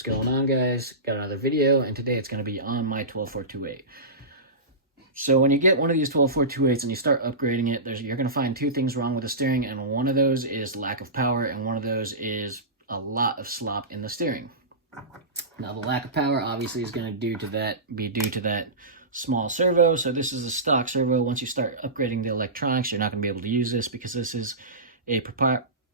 What's going on, guys? Got another video, and today it's going to be on my 12428. So when you get one of these 12428s and you start upgrading it, you're going to find two things wrong with the steering, and one of those is lack of power, and one of those is a lot of slop in the steering. Now the lack of power obviously is going to be due to that small servo. So this is a stock servo. Once you start upgrading the electronics, you're not going to be able to use this because this is a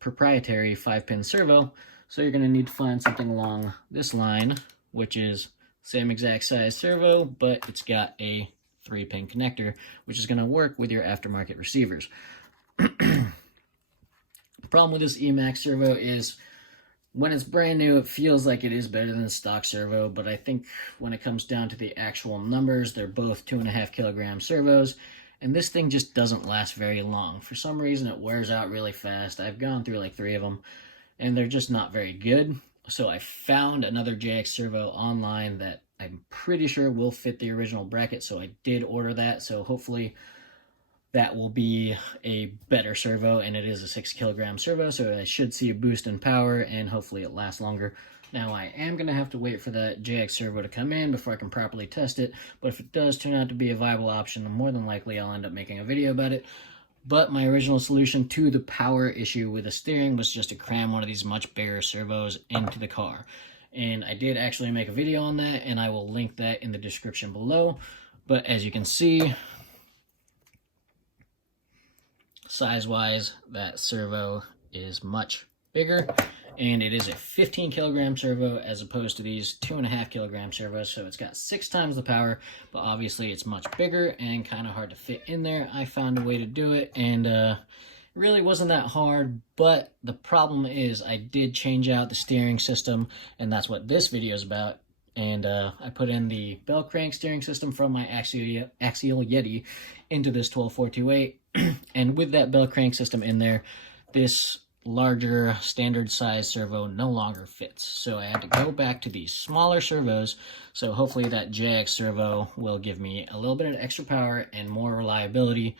proprietary 5-pin servo. So you're going to need to find something along this line, which is same exact size servo, but it's got a 3-pin connector, which is going to work with your aftermarket receivers. The problem with this EMAX servo is when it's brand new, it feels like it is better than the stock servo, but I think when it comes down to the actual numbers, they're both 2.5 kilogram servos, and this thing just doesn't last very long. For some reason, it wears out really fast. I've gone through like 3 of them, and they're just not very good. So I found another JX servo online that I'm pretty sure will fit the original bracket, so I did order that. So hopefully that will be a better servo, and it is a 6 kilogram servo, so I should see a boost in power, and hopefully it lasts longer. Now I am going to have to wait for that JX servo to come in before I can properly test it, but if it does turn out to be a viable option, more than likely I'll end up making a video about it. But my original solution to the power issue with the steering was just to cram one of these much bigger servos into the car. And I did actually make a video on that, and I will link that in the description below. But as you can see, size-wise, that servo is much bigger, and it is a 15 kilogram servo as opposed to these 2.5 kilogram servos, so it's got 6 times the power, but obviously it's much bigger and kind of hard to fit in there. I found a way to do it, and it really wasn't that hard, but the problem is I did change out the steering system, and that's what this video is about. And I put in the Bellcrank steering system from my Axial Yeti into this 12428, and with that Bellcrank system in there, this larger standard size servo no longer fits. So I had to go back to these smaller servos. So hopefully that JX servo will give me a little bit of extra power and more reliability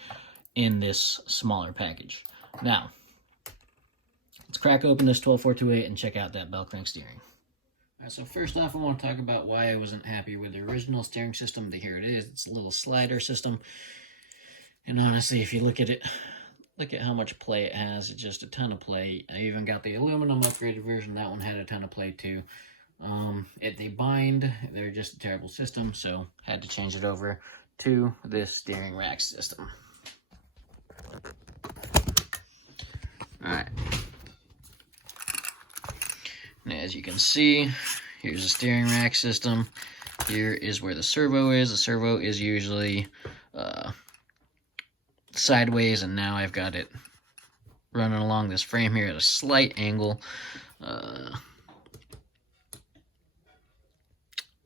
in this smaller package. Now, let's crack open this 12428 and check out that Bellcrank steering. Alright, so first off, I want to talk about why I wasn't happy with the original steering system. Here it is. It's a little slider system. And honestly, if you look at it, look at how much play it has. It's just a ton of play. I even got the aluminum upgraded version. That one had a ton of play too. They bind. They're just a terrible system, so had to change it over to this steering rack system. Alright. And as you can see, here's the steering rack system. Here is where the servo is. The servo is usually sideways, and now I've got it running along this frame here at a slight angle.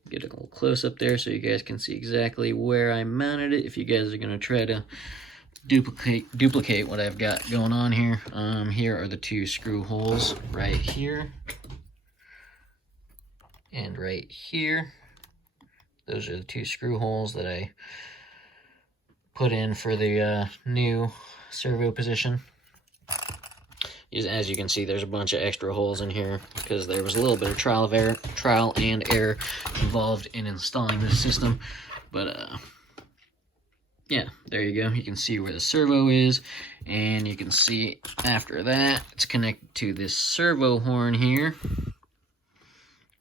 Get a little close up there so you guys can see exactly where I mounted it if you guys are going to try to duplicate what I've got going on here. Here are the 2 screw holes right here and right here. Those are the 2 screw holes that I put in for the new servo position. As you can see, there's a bunch of extra holes in here because there was a little bit of trial and error involved in installing this system. But yeah, there you go. You can see where the servo is, and you can see after that it's connected to this servo horn here.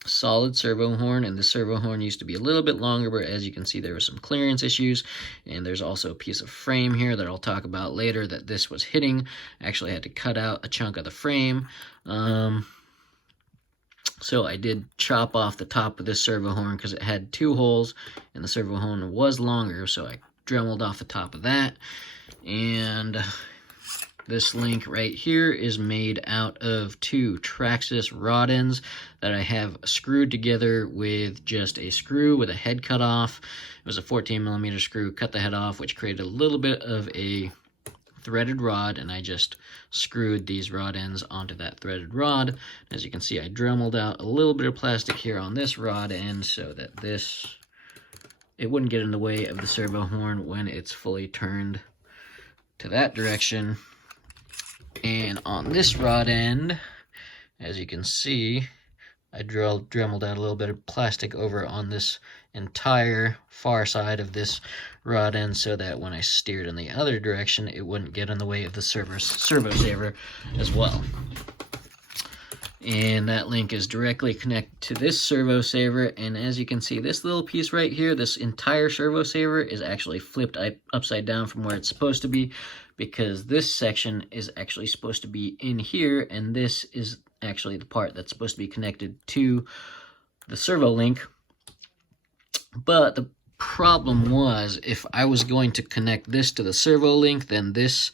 Solid servo horn, and the servo horn used to be a little bit longer, but as you can see there were some clearance issues, and there's also a piece of frame here that I'll talk about later that this was hitting. Actually, I had to cut out a chunk of the frame, so I did chop off the top of this servo horn because it had 2 holes and the servo horn was longer, so I dremeled off the top of that. And this link right here is made out of 2 Traxxas rod ends that I have screwed together with just a screw with a head cut off. It was a 14mm screw, cut the head off, which created a little bit of a threaded rod, and I just screwed these rod ends onto that threaded rod. As you can see, I dremeled out a little bit of plastic here on this rod end so that it wouldn't get in the way of the servo horn when it's fully turned to that direction. And on this rod end, as you can see, I dremeled out a little bit of plastic over on this entire far side of this rod end so that when I steered in the other direction, it wouldn't get in the way of the servo saver as well. And that link is directly connected to this servo saver, and as you can see, this little piece right here, this entire servo saver is actually flipped upside down from where it's supposed to be, because this section is actually supposed to be in here, and this is actually the part that's supposed to be connected to the servo link. But the problem was, if I was going to connect this to the servo link, then this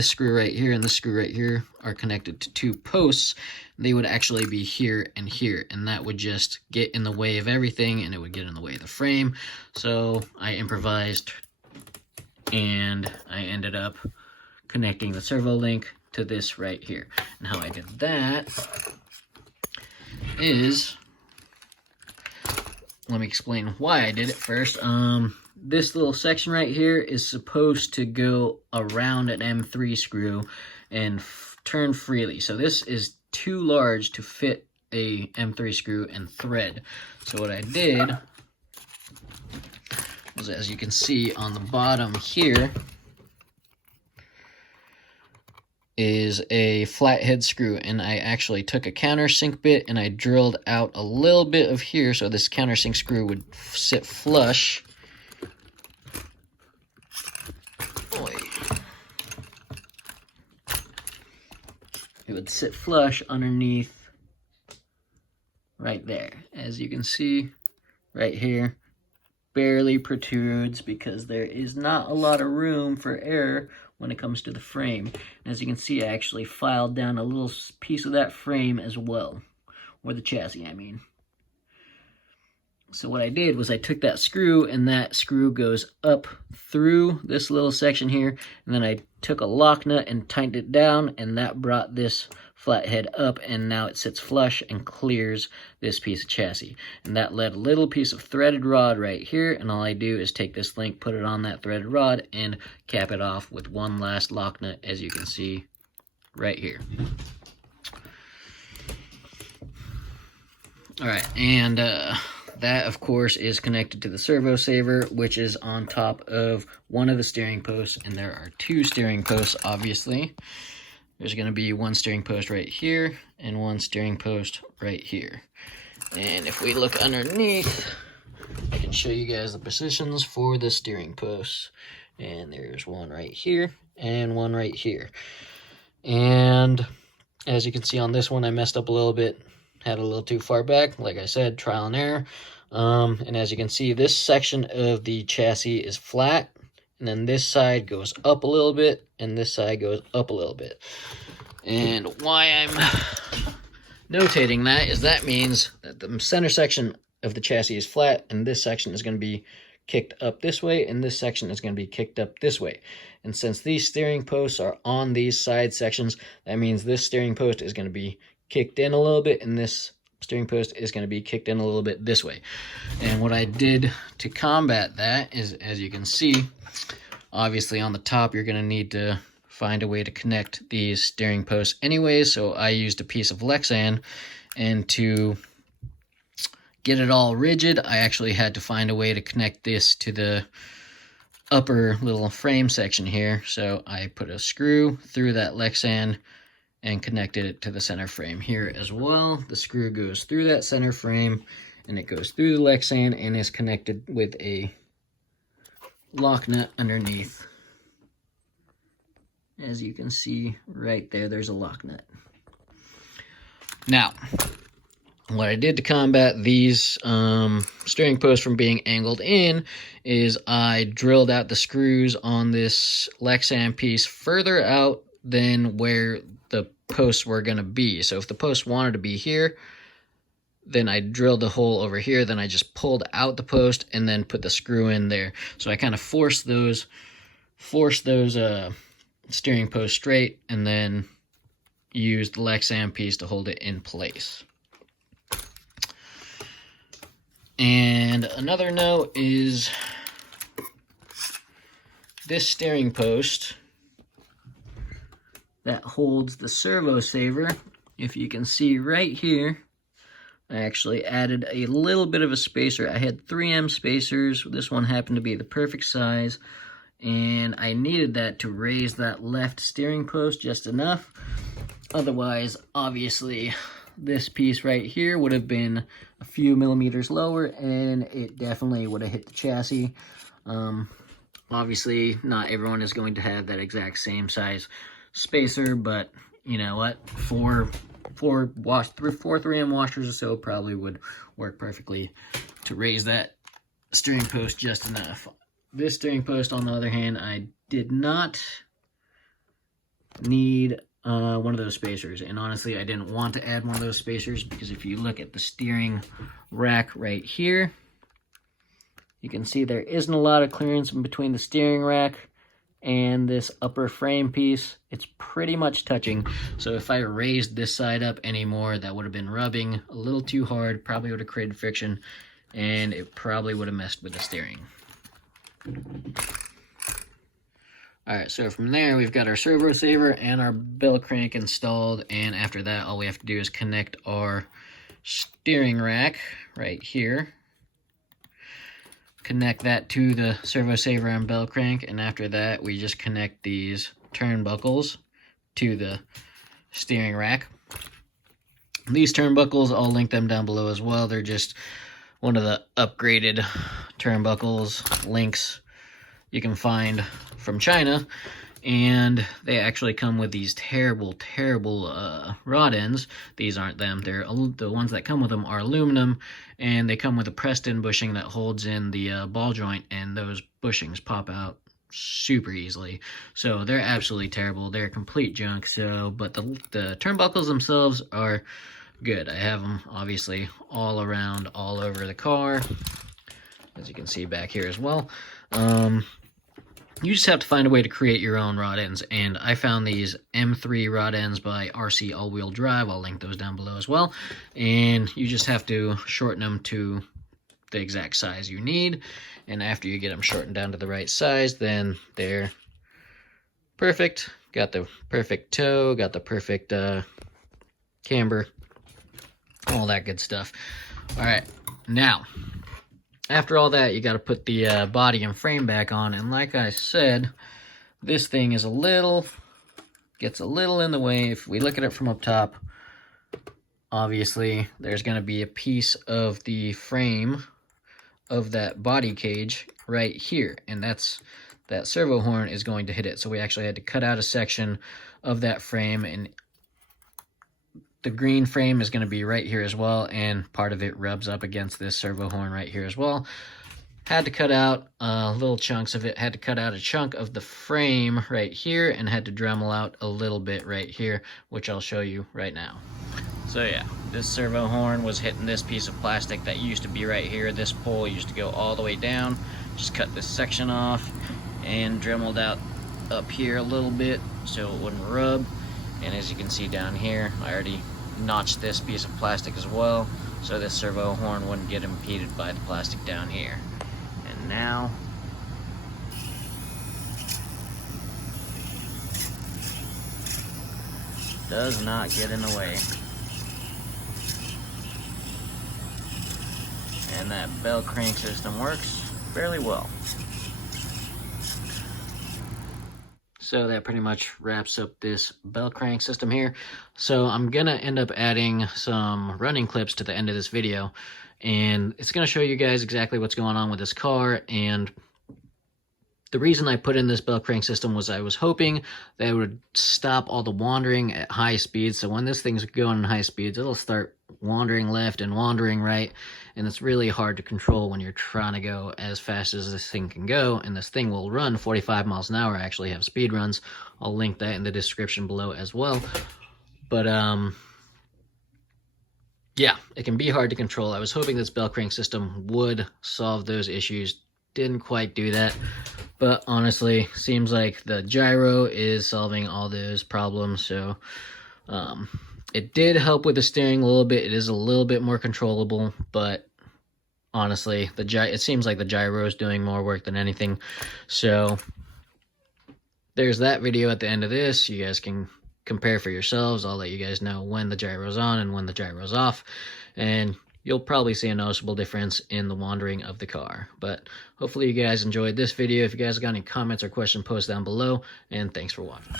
screw right here and this screw right here are connected to two posts. They would actually be here and here, and that would just get in the way of everything, and it would get in the way of the frame. So I improvised, and I ended up connecting the servo link to this right here. And how I did that is, let me explain why I did it first. This little section right here is supposed to go around an M3 screw and turn freely. So this is too large to fit a M3 screw and thread. So what I did was, as you can see on the bottom here, is a flathead screw, and I actually took a countersink bit and I drilled out a little bit of here so this countersink screw would sit flush. It would sit flush underneath right there. As you can see right here, barely protrudes because there is not a lot of room for air when it comes to the frame. As you can see, I actually filed down a little piece of that frame as well, or the chassis, I mean. So what I did was I took that screw, and that screw goes up through this little section here, and then I took a lock nut and tightened it down, and that brought this flathead up, and now it sits flush and clears this piece of chassis. And that led a little piece of threaded rod right here, and all I do is take this link, put it on that threaded rod, and cap it off with one last lock nut, as you can see right here. Alright, and that, of course, is connected to the servo saver, which is on top of one of the steering posts, and there are two steering posts, obviously. There's going to be one steering post right here and one steering post right here. And if we look underneath, I can show you guys the positions for the steering posts. And there's one right here and one right here. And as you can see on this one, I messed up a little bit. Had a little too far back, like I said, trial and error. And as you can see, this section of the chassis is flat, and then this side goes up a little bit, and this side goes up a little bit. And why I'm notating that is that means that the center section of the chassis is flat, and this section is going to be kicked up this way, and this section is going to be kicked up this way. And since these steering posts are on these side sections, that means this steering post is going to be kicked in a little bit, and this steering post is going to be kicked in a little bit this way. And what I did to combat that is, as you can see, obviously on the top you're going to need to find a way to connect these steering posts anyway, so I used a piece of Lexan, and to get it all rigid, I actually had to find a way to connect this to the upper little frame section here. So I put a screw through that Lexan and connected it to the center frame here as well. The screw goes through that center frame, and it goes through the Lexan and is connected with a lock nut underneath. As you can see right there, there's a lock nut. Now, what I did to combat these steering posts from being angled in is I drilled out the screws on this Lexan piece further out than where the posts were going to be. So if the post wanted to be here, then I drilled a hole over here, then I just pulled out the post and then put the screw in there. So I kind of forced those steering posts straight, and then used the Lexan piece to hold it in place. And another note is this steering post that holds the servo saver, if you can see right here, I actually added a little bit of a spacer. I had 3M spacers. This one happened to be the perfect size, and I needed that to raise that left steering post just enough. Otherwise, obviously, this piece right here would have been a few millimeters lower, and it definitely would have hit the chassis. Obviously, not everyone is going to have that exact same size spacer, but you know what? Four 3M washers or so probably would work perfectly to raise that steering post just enough. This steering post, on the other hand, I did not need one of those spacers, and honestly, I didn't want to add one of those spacers because if you look at the steering rack right here, you can see there isn't a lot of clearance in between the steering rack and this upper frame piece. It's pretty much touching. So if I raised this side up anymore, that would have been rubbing a little too hard, probably would have created friction, and it probably would have messed with the steering. Alright, so from there, we've got our servo saver and our Bellcrank installed, and after that, all we have to do is connect our steering rack right here. Connect that to the servo saver and Bellcrank, and after that we just connect these turnbuckles to the steering rack. These turnbuckles, I'll link them down below as well. They're just one of the upgraded turnbuckles links you can find from China, and they actually come with these terrible rod ends. These aren't them. They're the ones that come with them are aluminum, and they come with a pressed-in bushing that holds in the ball joint, and those bushings pop out super easily. So they're absolutely terrible. They're complete junk. So, but the turnbuckles themselves are good. I have them obviously all around, all over the car, as you can see back here as well. You just have to find a way to create your own rod ends, and I found these M3 rod ends by RC All-Wheel Drive. I'll link those down below as well, and you just have to shorten them to the exact size you need, and after you get them shortened down to the right size, then they're perfect. Got the perfect toe, got the perfect camber, all that good stuff. All right, now, after all that, you got to put the body and frame back on, and like I said, this thing is gets a little in the way. If we look at it from up top, obviously there's going to be a piece of the frame of that body cage right here, and that servo horn is going to hit it. So we actually had to cut out a section of that frame, and the green frame is going to be right here as well, and part of it rubs up against this servo horn right here as well. Had to cut out little chunks of it, had to cut out a chunk of the frame right here, and had to Dremel out a little bit right here, which I'll show you right now. So yeah, this servo horn was hitting this piece of plastic that used to be right here. This pole used to go all the way down. Just cut this section off and Dremeled out up here a little bit so it wouldn't rub. And as you can see down here, I already notched this piece of plastic as well, so this servo horn wouldn't get impeded by the plastic down here. And now, does not get in the way. And that Bellcrank system works fairly well. So that pretty much wraps up this Bellcrank system here. So I'm gonna end up adding some running clips to the end of this video, and it's gonna show you guys exactly what's going on with this car. And the reason I put in this Bellcrank system was I was hoping that it would stop all the wandering at high speeds. So when this thing's going in high speeds, it'll start wandering left and wandering right, and it's really hard to control when you're trying to go as fast as this thing can go. And this thing will run 45 miles an hour. I actually have speed runs. I'll link that in the description below as well. But yeah, it can be hard to control. I was hoping this Bellcrank system would solve those issues. Didn't quite do that, but honestly, seems like the gyro is solving all those problems. So it did help with the steering a little bit. It is a little bit more controllable, but honestly, it seems like the gyro is doing more work than anything. So there's that video at the end of this. You guys can compare for yourselves. I'll let you guys know when the gyro's on and when the gyro's off, and you'll probably see a noticeable difference in the wandering of the car. But hopefully you guys enjoyed this video. If you guys got any comments or questions, post down below, and thanks for watching.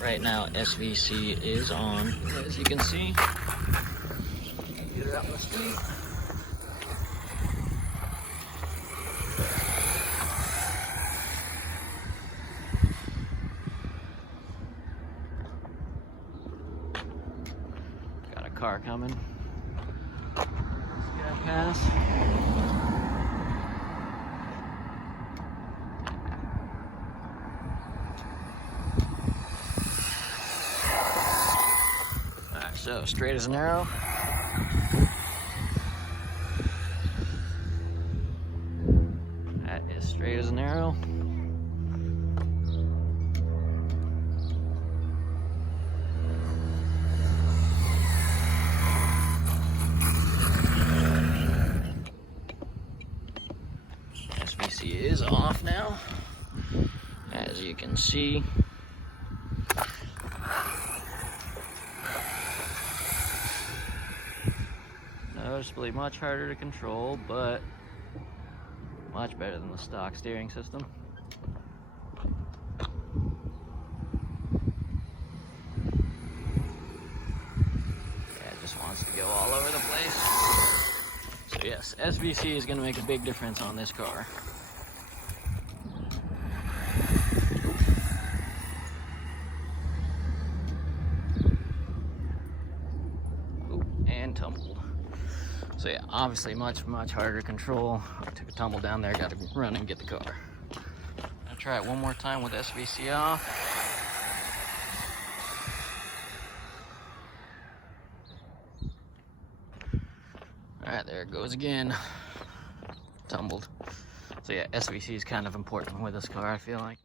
Right now, SVC is on, as you can see. Get it out the street. Got a car coming. Let's get a pass. So straight as an arrow. That is straight as an arrow. SVC is off now, as you can see. Noticeably much harder to control, but much better than the stock steering system. Yeah, it just wants to go all over the place. So yes, SVC is going to make a big difference on this car. Ooh, and tumbled. So yeah, obviously much harder to control. I took a tumble down there, got to run and get the car. I'll try it one more time with SVC off. Alright, there it goes again. Tumbled. So yeah, SVC is kind of important with this car, I feel like.